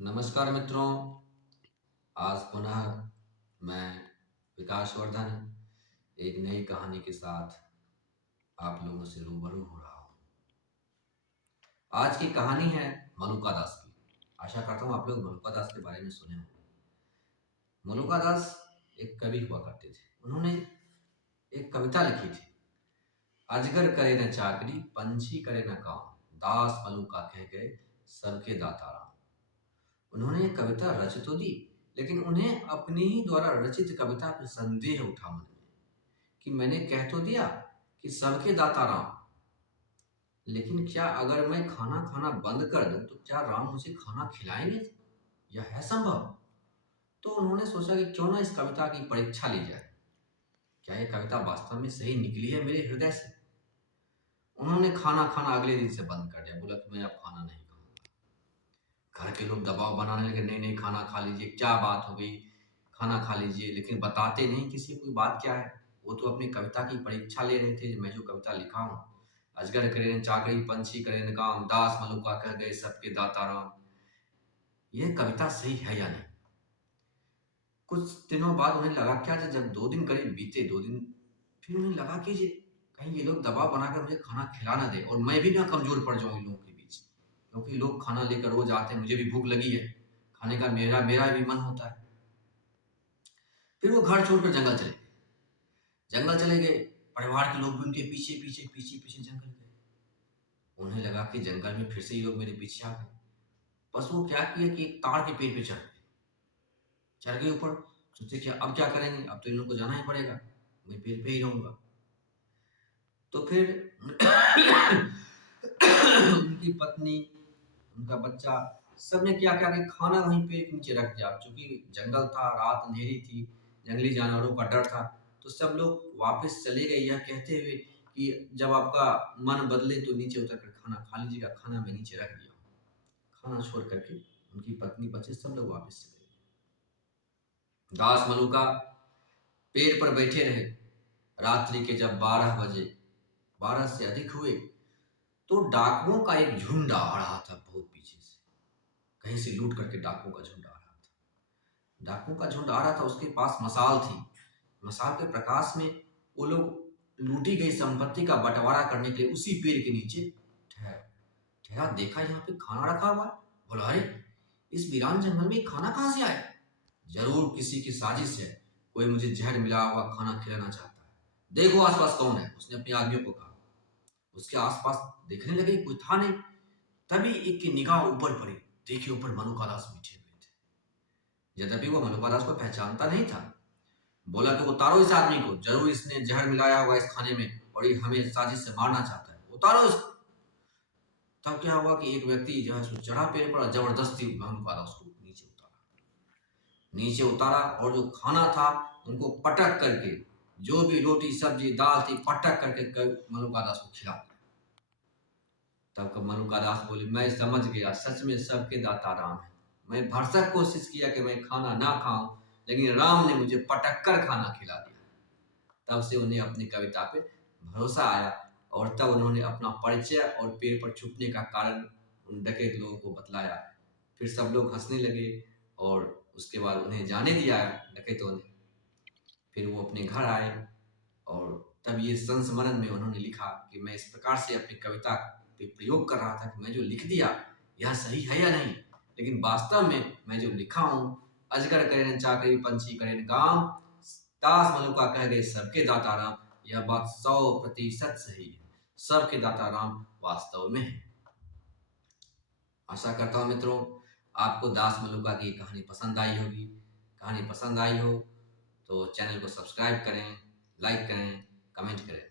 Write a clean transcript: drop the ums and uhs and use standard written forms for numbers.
नमस्कार मित्रों। आज पुनः मैं विकास वर्धन एक नई कहानी के साथ आप लोगों से रूबरू हो रहा हूँ। आज की कहानी है मलुका दास की। आशा करता हूँ आप लोग मलुका दास के बारे में सुने होंगे। मलुका दास एक कवि हुआ करते थे। उन्होंने एक कविता लिखी थी, अजगर करे न चाकरी पंछी करे न काम, दास मलुका कह गए सबके दाता राम। उन्होंने एक कविता रच तो दी, लेकिन उन्हें अपनी ही द्वारा रचित कविता पर संदेह उठा मन में कि मैंने कह तो दिया कि सबके दाता राम, लेकिन क्या अगर मैं खाना खाना बंद कर दूं तो क्या राम मुझे खाना खिलाएंगे? यह है संभव? तो उन्होंने सोचा कि क्यों ना इस कविता की परीक्षा ली जाए। क्या यह कविता वास्तव में सही निकली है मेरे हृदय से? उन्होंने खाना खाना अगले दिन से बंद कर दिया। बोला कि मैं अब खाना नहीं खाऊंगा। घर के लोग दबाव बनाने लगे, नहीं नहीं खाना खा लीजिए, क्या बात हो गई, खाना खा लीजिए, लेकिन बताते नहीं किसी को बात क्या है। वो तो अपनी कविता की परीक्षा ले रहे थे। मैं जो कविता लिखा हूँ, अजगर करे न चाकरी पंछी करे न काम, दास मलुका कह गए सबके दाता राम, यह कविता सही है या नहीं। कुछ दिनों बाद उन्हें लगा क्या, जब 2 दिन करीब बीते, 2 दिन फिर उन्हें लगा कि कहीं ये लोग दबाव बनाकर मुझे खाना खिला ना दे और मैं भी ना कमजोर पड़ जाऊं इन लोगों के बीच, क्योंकि लोग खाना लेकर रोज आते हैं, मुझे भी भूख लगी है, खाने का मेरा मेरा भी मन होता है। फिर वो घर छोड़कर जंगल चले गए। परिवार के लोग भी उनके पीछे पीछे पीछे पीछे जंगल गए। उन्हें लगा कि जंगल में फिर से ये लोग मेरे पीछे आ गए। बस वो क्या किया कि एक ताड़ के पेड़ पे चढ़ गए ऊपर। सोचे कि अब क्या करेंगे, अब तो इन लोगों को जाना ही पड़ेगा, मैं पेड़ पे ही रहूंगा। तो फिर उनकी पत्नी, उनका बच्चा, सबने क्या किया कि खाना वहीं पेड़ के नीचे रख दिया। चूंकि जंगल था, रात अंधेरी थी, जंगली जानवरों का डर था, तो सब लोग वापस चले गए यह कहते हुए कि जब आपका मन बदले तो नीचे उतर कर खाना खा लीजिएगा। खाना मैं नीचे रख दिया। खाना छोड़ करके उनकी पत्नी बच्चे सब लोग वापस चले गए। दास मलुका पेड़ पर बैठे रहे। रात्रि के जब 12 बजे, 12 से अधिक हुए, तो डाकुओं का एक झुंड आ रहा था बहुत पीछे से। कहीं से लूट करके डाकुओं का झुंड आ रहा था। डाकुओं का झुंड आ रहा था, उसके पास मसाल थी। मसाल के प्रकाश में वो लोग लूटी गई संपत्ति का बंटवारा करने के लिए उसी पेड़ के नीचे ठहरा। देखा यहाँ पे खाना रखा हुआ है। बोला, अरे इस वीरान जंगल में खाना कहाँ से आया? जरूर किसी की साजिश है, कोई मुझे जहर मिला हुआ खाना खिलाना चाहता है। देखो आसपास कौन है, उसने अपने आदमियों को कहा। उसके आसपास देखने लगे, कोई था नहीं। तभी एक की निगाह ऊपर पड़ी। देखिए ऊपर मलुका दास बैठे हुए थे। यद्यपि वो मलुका दास को पहचानता नहीं था। बोला कि उतारो इस आदमी को, जरूर इसने जहर मिलाया होगा इस खाने में और ये हमें साजिश से मारना चाहता है, उतारो इसको। तब क्या हुआ कि एक व्यक्ति जो है सो चढ़ा पेड़ पर और जबरदस्ती मलुका दास को नीचे उतारा और जो खाना था उनको पटक करके, जो भी रोटी सब्जी दाल थी, पटक करके मलुका दास को खिला दिया। तब मलुका दास बोली, मैं समझ गया, सच में सबके दाता राम है। मैं भरसक कोशिश किया कि मैं खाना ना खाऊं, लेकिन राम ने मुझे पटक कर खाना खिला दिया। तब से उन्हें अपनी कविता पे भरोसा आया और तब उन्होंने अपना परिचय और पेड़ पर छुपने का कारण उन डकैत लोगों को बतलाया। फिर सब लोग हंसने लगे और उसके बाद उन्हें जाने दिया डकैतों ने। फिर वो अपने घर आए और तब ये संस्मरण में उन्होंने लिखा कि मैं इस प्रकार से अपनी कविता पे प्रयोग कर रहा था कि मैं जो लिख दिया यह सही है या नहीं, लेकिन वास्तव में मैं जो लिखा हूं, अजगर करे न चाकरी पंछी करे न काम, दास मलुका कह गए सबके दाता राम, यह बात 100% सही है। सबके दाता राम वास्तव में है। आशा करता हूं मित्रों आपको दास मलुका की कहानी पसंद आई होगी। कहानी पसंद आई हो तो चैनल को सब्सक्राइब करें, लाइक करें, कमेंट करें।